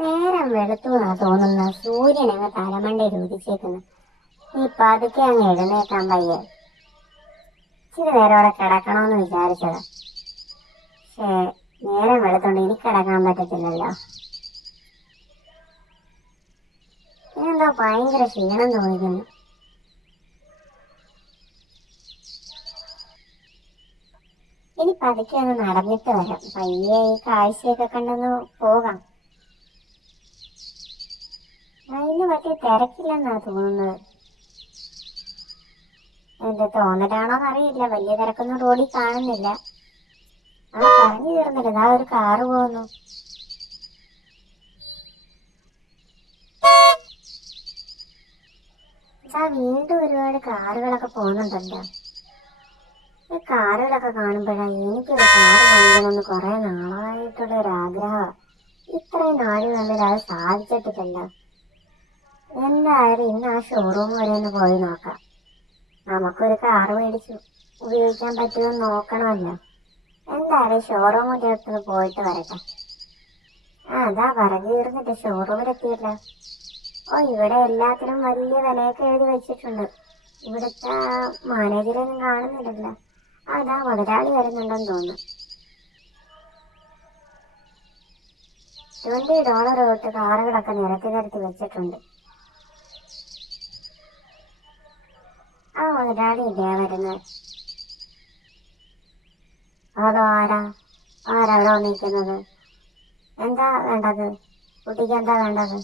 നേരം വെളുത്തു എന്നാ തോന്നുന്ന. സൂര്യൻ അങ്ങ് തലമണ്ടയിൽ ഉദിച്ചേക്കുന്നു. നീ പതുക്കെ അങ്ങ് എഴുന്നേക്കാൻ പയ്യെ. ഇച്ചിരി നേരം അവിടെ കിടക്കണമെന്ന് വിചാരിച്ചത്. പക്ഷേ നേരം വെളുത്തോണ്ട് എനിക്ക് കിടക്കാൻ പറ്റത്തില്ലല്ലോ. ഇനെന്തോ ഭയങ്കര ക്ഷീണം തോന്നിക്കുന്നു. ഇനി പതുക്കെ ഒന്ന് നടന്നിട്ട് വരാം. പയ്യെ ഈ കാഴ്ചയൊക്കെ കണ്ടൊന്ന് പോകാം. അതിന് പറ്റിയ തിരക്കില്ലെന്നാ തോന്നുന്നത്. എന്റെ തോന്നലാണോന്ന് അറിയില്ല. വലിയ തിരക്കൊന്നും റോഡിൽ കാണുന്നില്ല. പറഞ്ഞു തീർന്നില്ല. ഇതാ ഒരു കാറ് പോകുന്നു. ഇതാ വീണ്ടും ഒരുപാട് കാറുകളൊക്കെ പോകുന്നുണ്ടല്ലോ. ഈ കാറുകളൊക്കെ കാണുമ്പോഴാണ് എനിക്കൊരു കാറ് വാങ്ങിക്കണമെന്ന് കുറെ നാളായിട്ടുള്ള ഒരു ആഗ്രഹമാണ്. ഇത്രയും നാളുകളിൽ അത് സാധിച്ചിട്ടില്ലല്ലോ. എന്തായാലും ഇന്ന് ആ ഷോറൂം വരെ ഒന്ന് പോയി നോക്കാം. നമുക്കൊരു കാറ് മേടിച്ചു ഉപയോഗിക്കാൻ പറ്റുമെന്ന് നോക്കണമല്ലോ. എന്തായാലും ഷോറൂമിലേക്ക് പോയിട്ട് വരട്ടെ. അതാ പറഞ്ഞു തീർന്നിട്ട് ഷോറൂമിലെത്തിയല്ലോ. ഓ, ഇവിടെ എല്ലാത്തിനും വലിയ വിലയൊക്കെ എഴുതി വെച്ചിട്ടുണ്ട്. ഇവിടുത്തെ മാനേജറൊന്നും കാണുന്നില്ലല്ലോ. അതാ മുതലാളി വരുന്നുണ്ടെന്ന് തോന്നുന്നു. $20 തൊട്ട് കാറുകളൊക്കെ നിരത്തി വെച്ചിട്ടുണ്ട്. ആ മുതലാളി ഇല്ലേ വരുന്നത്? അതോ ആരവിടെ വന്നിരിക്കുന്നത്? എന്താ വേണ്ടത്? കുട്ടിക്ക് എന്താ വേണ്ടത്?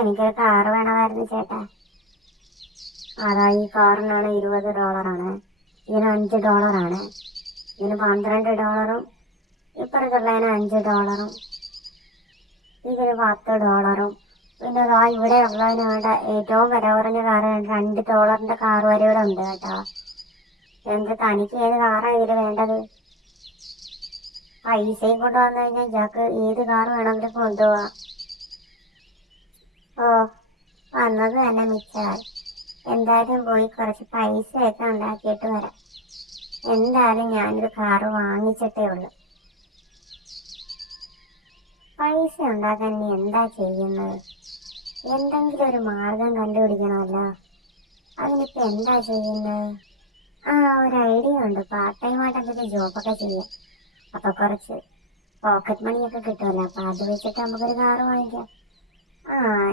എനിക്കൊരു കാറ് വേണമായിരുന്നു ചേട്ടാ. അതാ ഈ കാറിനാണ് $20. ഇതിന് $5. ഇതിന് $12. ഇപ്പുറത്തുള്ളതിന് $5. ഇതിന് $10. പിന്നെ അതാ ഇവിടെ ഉള്ളതിനാണ് ഏറ്റവും വില കുറഞ്ഞ കാറ്. $2 കാറ് വരെ ഇവിടെ ഉണ്ട് കേട്ടോ. എന്ത് തനിക്ക് ഏത് കാറാണ് ഇതിൽ വേണ്ടത്? പൈസയും കൊണ്ട് വന്നു കഴിഞ്ഞാൽ ഇയാൾക്ക് ഏത് കാറ് വേണമെങ്കിലും കൊണ്ടുപോവാം. ഓ, വന്നത് തന്നെ മിച്ചമായി. എന്തായാലും പോയി കുറച്ച് പൈസയൊക്കെ ഉണ്ടാക്കിയിട്ട് വരാം. എന്തായാലും ഞാനൊരു കാറ് വാങ്ങിച്ചിട്ടേ ഉള്ളൂ. പൈസ ഉണ്ടാക്കാൻ നീ എന്താ ചെയ്യുന്നത്? എന്തെങ്കിലും ഒരു മാർഗം കണ്ടുപിടിക്കണമല്ലോ. അതിനിപ്പോ എന്താ ചെയ്യുന്നത്? ഒരു ഐഡിയ ഉണ്ട്. പാർട്ട് ടൈമായിട്ട് എന്തെങ്കിലും ജോബൊക്കെ ചെയ്യാം. അപ്പൊ കുറച്ച് പോക്കറ്റ് മണിയൊക്കെ കിട്ടുമല്ലോ. അപ്പൊ അത് വെച്ചിട്ട് നമുക്കൊരു കാറ് വാങ്ങിക്കാം.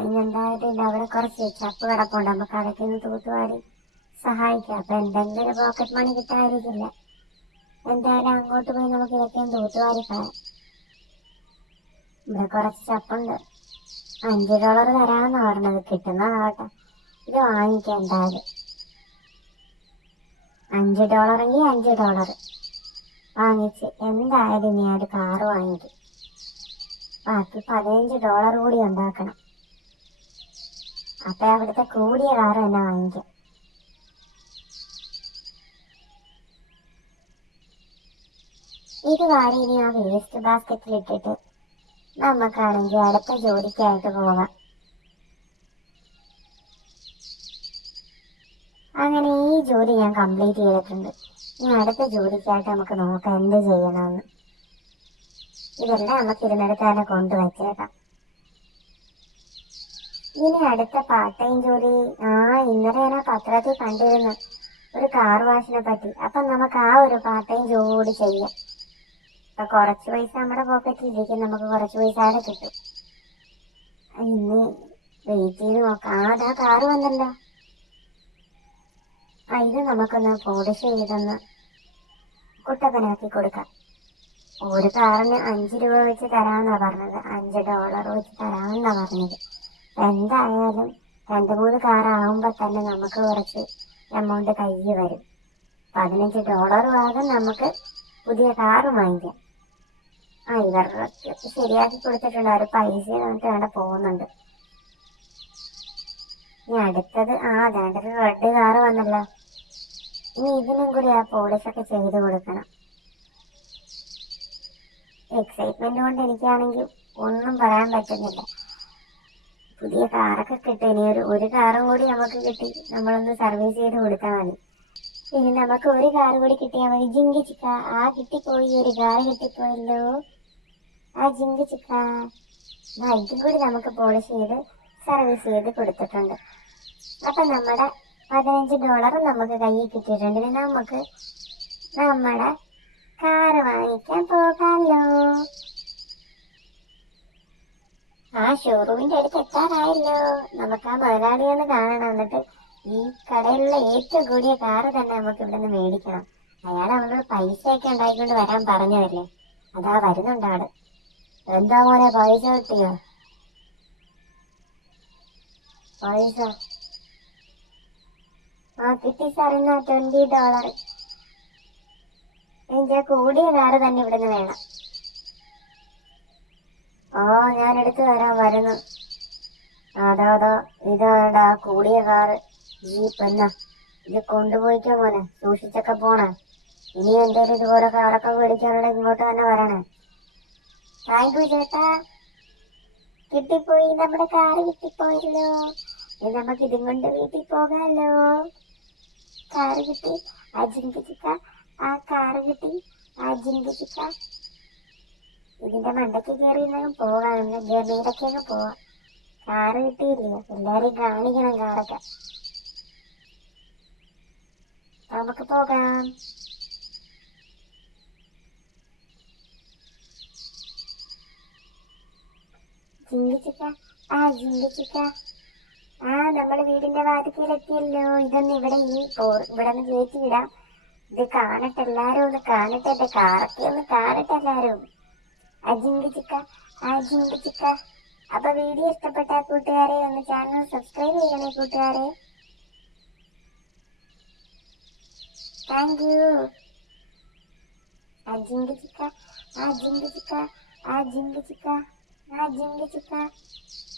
ഇനി എന്തായാലും ഇല്ല, അവിടെ കുറച്ച് ചപ്പ് കിടപ്പുണ്ട്. നമുക്ക് അതൊക്കെ ഒന്ന് തൂത്തുവാരി സഹായിക്കാം. അപ്പൊ എന്തെങ്കിലും ഒരു പോക്കറ്റ് മണി കിട്ടാതിരിക്കില്ല. എന്തായാലും അങ്ങോട്ട് പോയി നമുക്ക് ഇതൊക്കെ ഒന്ന് തൂത്തുവാരി കളയാം. ഇവിടെ കുറച്ച് ചപ്പുണ്ട്. $5 തരാമെന്നാ പറഞ്ഞത്. കിട്ടുന്നതാവട്ടെ. ഇത് വാങ്ങിക്കാം. എന്തായാലും $5 എങ്കിൽ $5 വാങ്ങിച്ച് എന്തായാലും ഇനി ഒരു കാറ് വാങ്ങിക്കും. ബാക്കി $15 കൂടി ഉണ്ടാക്കണം. അപ്പൊ അവിടുത്തെ കൂടിയ കാറ് തന്നെ വാങ്ങിക്കാം. ഇത് വാരി ഇനി ആ വേസ്റ്റ് ബാസ്ക്കറ്റിൽ ഇട്ടിട്ട് നമുക്കാണെങ്കിൽ അടുത്ത ജോലിക്കായിട്ട് പോകാം. അങ്ങനെ ഈ ജോലി ഞാൻ കംപ്ലീറ്റ് ചെയ്തിട്ടുണ്ട്. ഇനി അടുത്ത ജോലിക്കായിട്ട് നമുക്ക് നോക്കാം എന്ത് ചെയ്യണമെന്ന്. ഇതെല്ലാം നമുക്ക് ഇരുന്നിടത്ത് തന്നെ കൊണ്ടുവച്ചേക്കാം. ഇനി അടുത്ത പാർട്ട് ടൈം ജോലി ഇന്നലെ ഞാൻ പത്രത്തിൽ കണ്ടിരുന്നു ഒരു കാർ വാഷിനെ പറ്റി. അപ്പം നമുക്ക് ആ ഒരു പാർട്ട് ടൈം ജോബ് കൂടി ചെയ്യാം. അപ്പൊ കുറച്ച് പൈസ നമ്മുടെ പോക്കറ്റിൽ ഇരിക്കും. നമുക്ക് കുറച്ച് പൈസ അവിടെ കിട്ടും. ഇനി വെയിറ്റ് ചെയ്ത് നോക്കാം. അതാ കാറ് വന്നല്ലോ. ഇത് നമുക്കൊന്ന് പോളിഷ് ചെയ്തൊന്ന് കുട്ടപ്പനാക്കി കൊടുക്കാം. ഒരു കാറിന് $5 വെച്ച് തരാമെന്നാ പറഞ്ഞത്. $5 വെച്ച് തരാമെന്നാ പറഞ്ഞത്. എന്തായാലും 2-3 കാറാകുമ്പോൾ തന്നെ നമുക്ക് കുറച്ച് എമൗണ്ട് കയ്യിൽ വരും. $15 ആകും നമുക്ക് പുതിയ കാറ് വാങ്ങിക്കാം. ഇവർക്ക് ശരിയാക്കി കൊടുത്തിട്ടുണ്ട്. അവർ പൈസ തന്നിട്ട് വേണ്ട പോകുന്നുണ്ട്. ഇനി അടുത്തത് അതാണ്ടൊരു റെഡ് കാറ് വന്നല്ലോ. ഇനി ഇതിനും കൂടി ആ പോളിഷൊക്കെ ചെയ്ത് കൊടുക്കണം. എക്സൈറ്റ്മെന്റ് കൊണ്ട് എനിക്കാണെങ്കിൽ ഒന്നും പറയാൻ പറ്റുന്നില്ല. പുതിയ കാറൊക്കെ കിട്ടും. ഇനി ഒരു കാറും കൂടി നമുക്ക് കിട്ടി നമ്മളൊന്ന് സർവീസ് ചെയ്ത് കൊടുത്താൽ മതി. ഇനി നമുക്ക് ഒരു കാർ കൂടി കിട്ടിയാൽ മതി. ജിങ്കി ചിക്ക, ആ കിട്ടിപ്പോയി, ഒരു കാർ കിട്ടിപ്പോയല്ലോ. ആ ജിങ്കി ചിക്ക, ഇതും കൂടി നമുക്ക് പോളിഷ് ചെയ്ത് സർവീസ് ചെയ്ത് കൊടുത്തിട്ടുണ്ട്. അപ്പൊ നമ്മുടെ $15 നമുക്ക് കയ്യിൽ കിട്ടിയിട്ടുണ്ട്. ഇനി നമുക്ക് നമ്മുടെ കാറ് വാങ്ങിക്കാൻ പോകാമല്ലോ. ആ ഷോറൂമിന്റെ അടുത്ത് എത്താറായല്ലോ. നമുക്ക് ആ മുതലാളിയൊന്ന് കാണണം. എന്നിട്ട് ഈ കടയിലുള്ള ഏറ്റവും കൂടിയ കാറ് തന്നെ നമുക്ക് ഇവിടെ നിന്ന് മേടിക്കണം. അയാൾ അവളോട് പൈസയൊക്കെ ഉണ്ടായിക്കൊണ്ട് വരാൻ പറഞ്ഞതല്ലേ. അതാ വരുന്നുണ്ട് ആള്. എന്താ മോനെ, പൈസ കിട്ടിയോ? പൈസ ആ കിട്ടി സാർ, ഇന്ന് $20. എനിക്ക് കൂടിയ കാറ് തന്നെ ഇവിടുന്ന് വേണം. ആ ഞാൻ എടുത്തു തരാൻ വരുന്നു. അതാ ഇതാണ്ടാ കൂടിയ കാറ്, ജീപ്പ് എന്നാ. ഇത് കൊണ്ടുപോയിക്കോ മോനെ, സൂക്ഷിച്ചൊക്കെ പോണേ. ഇനി എന്തേലും ഇതുപോലെ കാറൊക്കെ മേടിക്കാനുള്ള ഇങ്ങോട്ട് തന്നെ വരണേ. താങ്ക് യു ചേട്ടാ. കിട്ടിപ്പോയി, നമ്മുടെ കാറ് കിട്ടിപ്പോയല്ലോ. ഇനി നമുക്ക് ഇതും കൊണ്ട് വീട്ടിൽ പോകാമല്ലോ. കാറ് കിട്ടി, ആ ജിങ്കി ചിക്ക, ആ കാറ് കിട്ടി, ആ ജിങ്കി ചിക്ക. ഇതിന്റെ മണ്ടയ്ക്ക് കയറി പോകാം, ഗമയിലൊക്കെ അങ്ങ് പോവാം. കാറ് കിട്ടിയില്ലയോ, എല്ലാരെയും കാണിക്കണം കാറൊക്കെ. നമുക്ക് പോകാം. ജിങ്കിച്ചിക്ക, ആ ജിങ്കിച്ചിക്ക, ആ നമ്മള് വീടിന്റെ വാതിക്കലെത്തിയല്ലോ. ഇതൊന്ന് ഇവിടെ ഇവിടെ നിന്ന് കയറ്റി വിടാം. ഇത് കാണട്ടെ എല്ലാരും, ഒന്ന് കാണട്ടെ, എന്റെ കാറൊക്കെ ഒന്ന് കാണട്ടെ എല്ലാരും. ആ ജിങ്കിച്ചിക്ക, ആ ജിങ്കിച്ചിക്ക. അപ്പൊ വീഡിയോ ഇഷ്ടപ്പെട്ട കൂട്ടുകാരെ ഒന്ന് ചാനൽ സബ്സ്ക്രൈബ് ചെയ്യണേ കൂട്ടുകാരെ. Thank you. ആ ജിങ്കിച്ചിക്ക, ആ ജിങ്കിച്ചിക്ക, ആ ജിങ്കിച്ചിക്ക, ആ ജിങ്കിച്ചിക്ക.